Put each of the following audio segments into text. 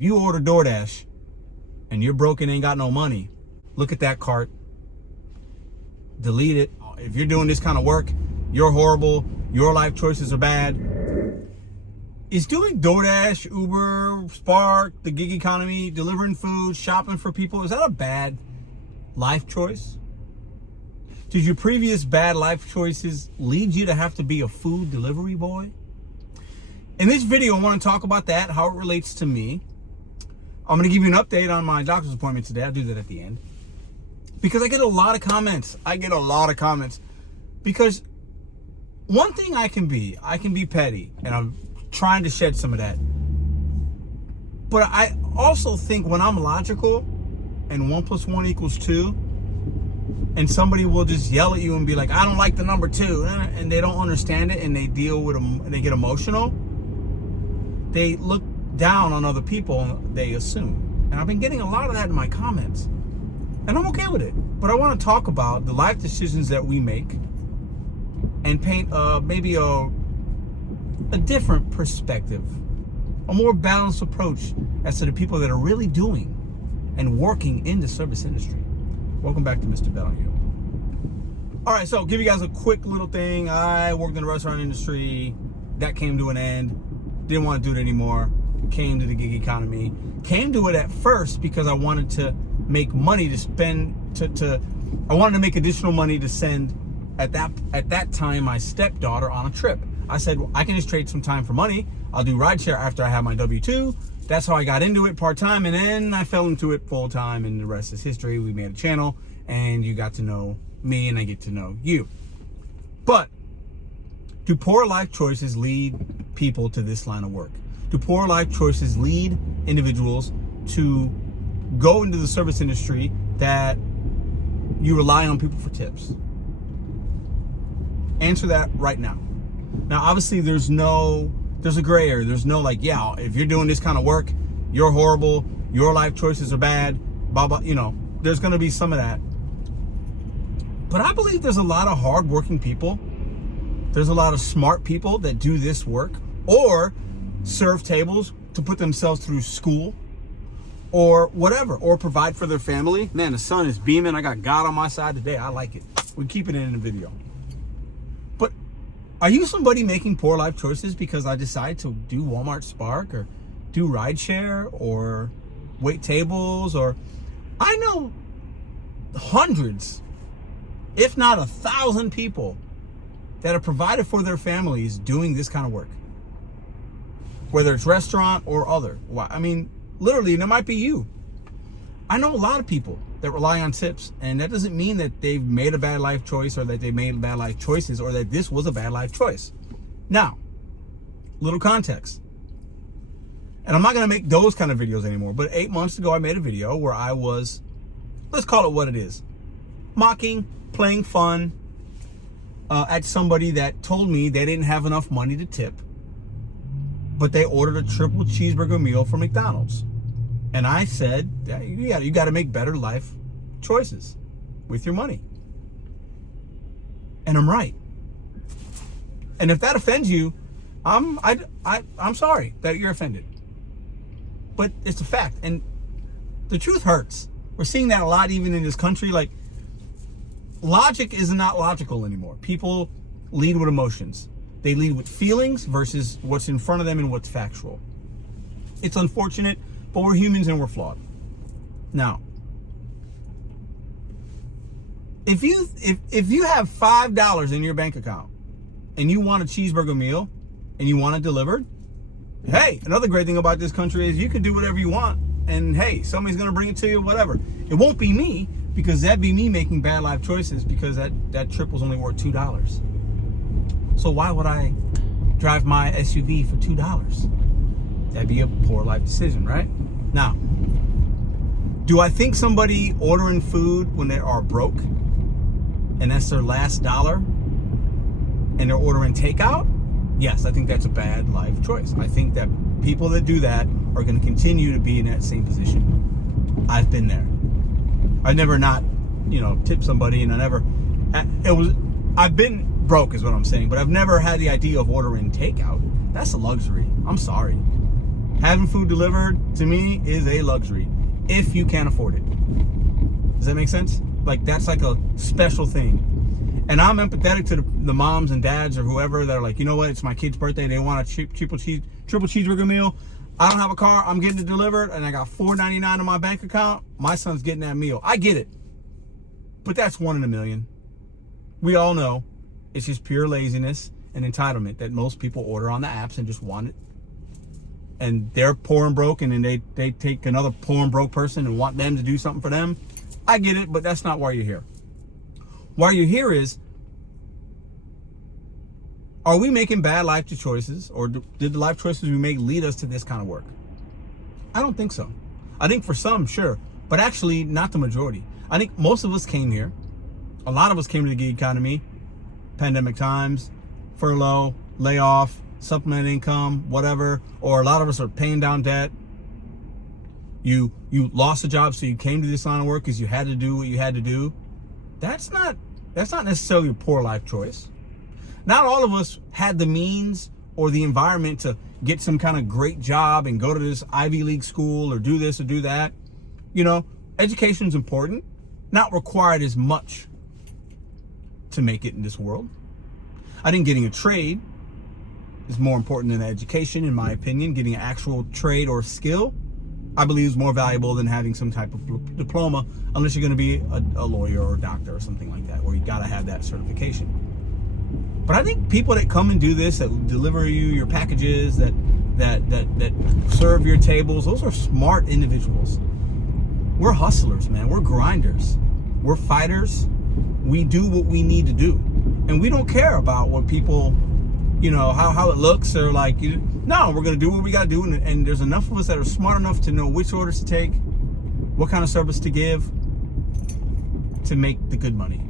You order DoorDash and you're broke and ain't got no money, look at that cart, delete it. If you're doing this kind of work, you're horrible, your life choices are bad. Is doing DoorDash, Uber, Spark, the gig economy, delivering food, shopping for people, is that a bad life choice? Did your previous bad life choices lead you to have to be a food delivery boy? In this video, I want to talk about that, how it relates to me. I'm going to give you an update on my doctor's appointment today. I'll do that at the end. Because I get a lot of comments. Because one thing I can be petty, and I'm trying to shed some of that. But I also think when I'm logical and 1 + 1 = 2, and somebody will just yell at you and be like, I don't like the number 2, and they don't understand it, and they deal with them, and they get emotional, they look down on other people, and they assume. And I've been getting a lot of that in my comments, and I'm okay with it. But I want to talk about the life decisions that we make and paint maybe a different perspective, a more balanced approach as to the people that are really doing and working in the service industry. Welcome back to Mr.BetonYou. All right, so give you guys a quick little thing. I worked in the restaurant industry. That came to an end. Didn't want to do it anymore. Came to the gig economy. Came to it at first because I wanted to make money to spend, I wanted to make additional money to send, at that time, my stepdaughter on a trip. I said, well, I can just trade some time for money. I'll do rideshare after I have my W-2. That's how I got into it part-time, and then I fell into it full-time, and the rest is history. We made a channel, and you got to know me, and I get to know you. But do poor life choices lead people to this line of work? Do poor life choices lead individuals to go into the service industry that you rely on people for tips? Answer that right now. Now, obviously, there's a gray area. There's no like, yeah, if you're doing this kind of work, you're horrible, your life choices are bad, blah, blah, there's going to be some of that. But I believe there's a lot of hardworking people. There's a lot of smart people that do this work or serve tables to put themselves through school or whatever, or provide for their family. Man, the sun is beaming. I got God on my side today. I like it. We keep it in the video. But are you somebody making poor life choices because I decide to do Walmart Spark or do rideshare or wait tables? Or I know hundreds, if not 1,000 people that are provided for their families doing this kind of work, whether it's restaurant or other. I mean, literally, and it might be you. I know a lot of people that rely on tips, and that doesn't mean that they've made a bad life choice or that they made bad life choices or that this was a bad life choice. Now, little context. And I'm not going to make those kind of videos anymore, but 8 months ago, I made a video where I was, let's call it what it is, mocking, playing fun at somebody that told me they didn't have enough money to tip, but they ordered a triple cheeseburger meal from McDonald's. And I said, yeah, you got to make better life choices with your money. And I'm right. And if that offends you, I'm sorry that you're offended. But it's a fact. And the truth hurts. We're seeing that a lot even in this country. Like, logic is not logical anymore. People lead with emotions. They lead with feelings versus what's in front of them and what's factual. It's unfortunate, but we're humans and we're flawed. Now, if you have $5 in your bank account and you want a cheeseburger meal and you want it delivered, hey, another great thing about this country is you can do whatever you want, and hey, somebody's gonna bring it to you, whatever. It won't be me, because that'd be me making bad life choices, because that trip was only worth $2. So why would I drive my SUV for $2? That'd be a poor life decision, right? Now, do I think somebody ordering food when they are broke and that's their last dollar and they're ordering takeout? Yes, I think that's a bad life choice. I think that people that do that are going to continue to be in that same position. I've been there. I've never not, tipped somebody, and I've been broke is what I'm saying, but I've never had the idea of ordering takeout. That's a luxury. I'm sorry. Having food delivered, to me, is a luxury if you can't afford it. Does that make sense? Like, that's like a special thing. And I'm empathetic to the moms and dads or whoever that are like, you know what, it's my kid's birthday, they want a triple cheeseburger meal. I don't have a car, I'm getting it delivered, and I got $4.99 in my bank account. My son's getting that meal. I get it. But that's 1 in a million. We all know it's just pure laziness and entitlement that most people order on the apps and just want it. And they're poor and broke, and then they take another poor and broke person and want them to do something for them. I get it, but that's not why you're here. Why you're here is, are we making bad life choices, or did the life choices we make lead us to this kind of work? I don't think so. I think for some, sure, but actually not the majority. I think most of us came here. A lot of us came to the gig economy, pandemic times, furlough, layoff, supplement income, whatever, or a lot of us are paying down debt. You lost a job, so you came to this line of work because you had to do what you had to do. That's not necessarily a poor life choice. Not all of us had the means or the environment to get some kind of great job and go to this Ivy League school or do this or do that. You know, education is important, not required as much to make it in this world. I think getting a trade is more important than education, in my opinion. Getting an actual trade or skill, I believe, is more valuable than having some type of diploma, unless you're going to be a lawyer or a doctor or something like that, where you got to have that certification. But I think people that come and do this, that deliver you your packages, that serve your tables, those are smart individuals. We're hustlers, man. We're grinders. We're fighters. We do what we need to do. And we don't care about what people, you know, how it looks, or like, no, we're going to do what we got to do. And there's enough of us that are smart enough to know which orders to take, what kind of service to give, to make the good money,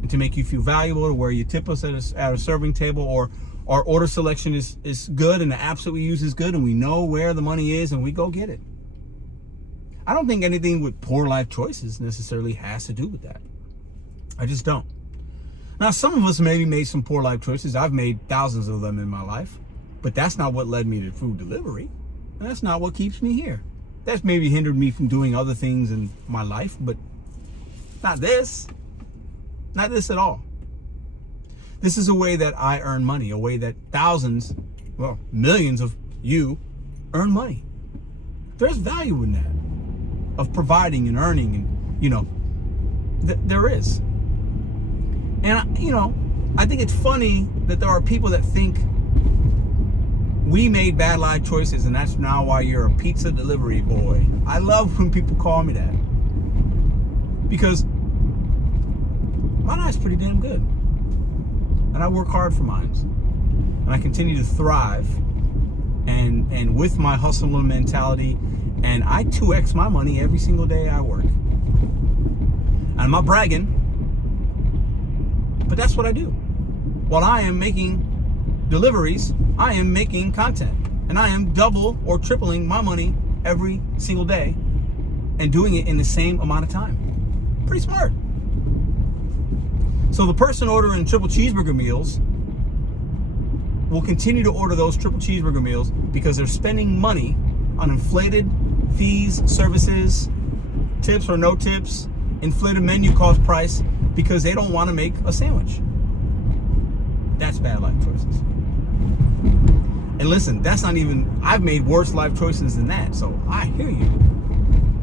and to make you feel valuable, to where you tip us at a serving table, or our order selection is good, and the apps that we use is good, and we know where the money is, and we go get it. I don't think anything with poor life choices necessarily has to do with that. I just don't. Now, some of us maybe made some poor life choices. I've made thousands of them in my life, but that's not what led me to food delivery. And that's not what keeps me here. That's maybe hindered me from doing other things in my life, but not this. Not this at all. This is a way that I earn money, a way that thousands, well, millions of you earn money. There's value in that, of providing and earning, and, you know, there is. And, you know, I think it's funny that there are people that think we made bad life choices, and that's now why you're a pizza delivery boy. I love when people call me that, because my life's pretty damn good. And I work hard for mine. And I continue to thrive, and with my hustle mentality, and I 2x my money every single day I work. I'm not bragging, but that's what I do. While I am making deliveries, I am making content, and I am double or tripling my money every single day, and doing it in the same amount of time. Pretty smart. So the person ordering triple cheeseburger meals will continue to order those triple cheeseburger meals because they're spending money on inflated fees, services, tips or no tips, inflated menu cost price, because they don't want to make a sandwich. That's bad life choices. And listen, that's not even, I've made worse life choices than that. So I hear you.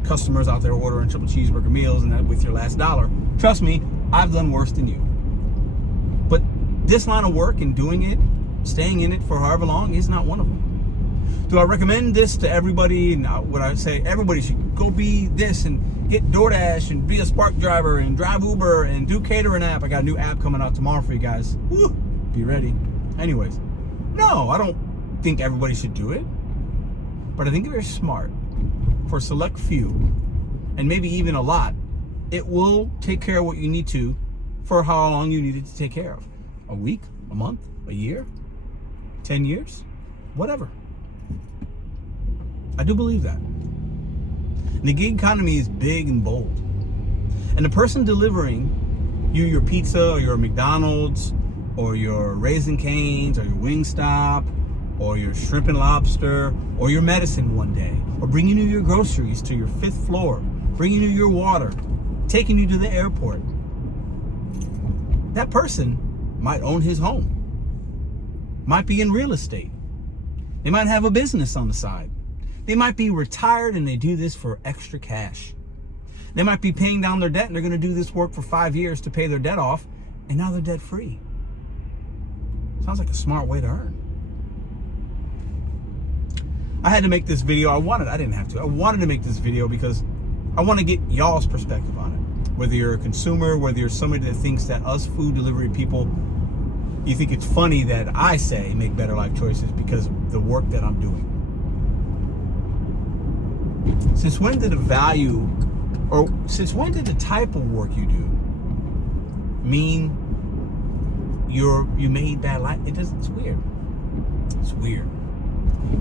Customers out there ordering triple cheeseburger meals and that with your last dollar. Trust me, I've done worse than you. But this line of work and doing it, staying in it for however long, is not one of them. Do I recommend this to everybody? And would I say everybody should go be this and get DoorDash and be a Spark driver and drive Uber and do catering app? I got a new app coming out tomorrow for you guys. Woo, be ready. Anyways, no, I don't think everybody should do it. But I think if you're smart, for a select few, and maybe even a lot, it will take care of what you need to for how long you need it to take care of. A week, a month, a year, 10 years, whatever. I do believe that. And the gig economy is big and bold. And the person delivering you your pizza or your McDonald's or your Raising Cane's or your Wingstop or your shrimp and lobster, or your medicine one day, or bringing you your groceries to your 5th floor, bringing you your water, taking you to the airport. That person might own his home, might be in real estate. They might have a business on the side. They might be retired and they do this for extra cash. They might be paying down their debt and they're going to do this work for 5 years to pay their debt off, and now they're debt free. Sounds like a smart way to earn. I had to make this video. I didn't have to. I wanted to make this video because I want to get y'all's perspective on it. Whether you're a consumer, whether you're somebody that thinks that us food delivery people, you think it's funny that I say make better life choices because of the work that I'm doing. Since when did the type of work you do mean you made bad life? It's weird. It's weird.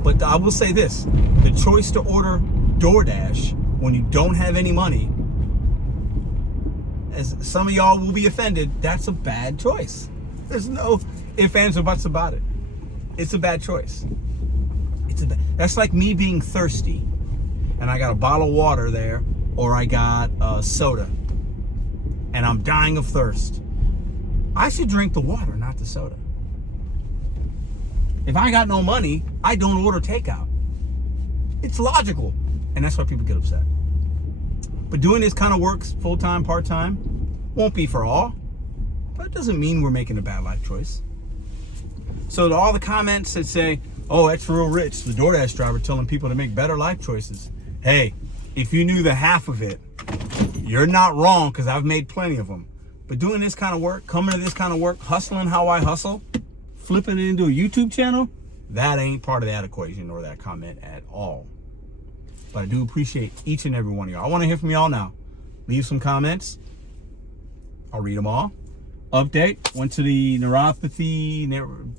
But I will say this, the choice to order DoorDash when you don't have any money, as some of y'all will be offended, that's a bad choice. There's no ifs, ands, or buts about it. It's a bad choice. That's like me being thirsty and I got a bottle of water there, or I got a soda and I'm dying of thirst. I should drink the water, not the soda. If I got no money, I don't order takeout. It's logical, and that's why people get upset. But doing this kind of work, full-time, part-time, won't be for all, but it doesn't mean we're making a bad life choice. So to all the comments that say, oh, that's real rich, the DoorDash driver telling people to make better life choices. Hey, if you knew the half of it, you're not wrong, because I've made plenty of them. But doing this kind of work, coming to this kind of work, hustling how I hustle, flipping it into a YouTube channel, that ain't part of that equation or that comment at all. But I do appreciate each and every one of y'all. I want to hear from y'all now. Leave some comments. I'll read them all. Update, went to the neuropathy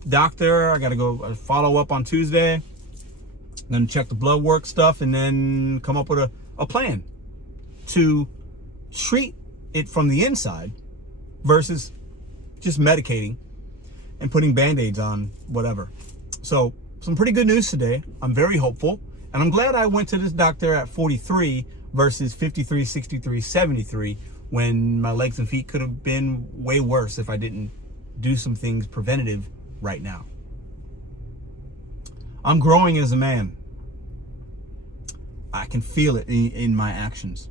doctor. I got to go follow up on Tuesday. I'm going to check the blood work stuff and then come up with a plan to treat it from the inside versus just medicating and putting Band-Aids on whatever. So some pretty good news today. I'm very hopeful. And I'm glad I went to this doctor at 43 versus 53, 63, 73, when my legs and feet could have been way worse if I didn't do some things preventative right now. I'm growing as a man. I can feel it in my actions.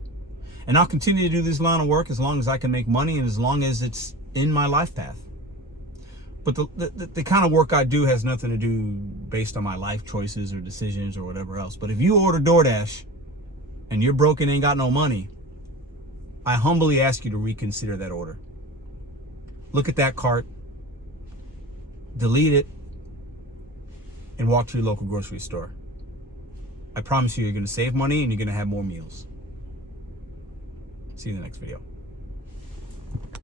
And I'll continue to do this line of work as long as I can make money and as long as it's in my life path. But the kind of work I do has nothing to do based on my life choices or decisions or whatever else. But if you order DoorDash and you're broke and ain't got no money, I humbly ask you to reconsider that order. Look at that cart, delete it, and walk to your local grocery store. I promise you, you're going to save money and you're going to have more meals. See you in the next video.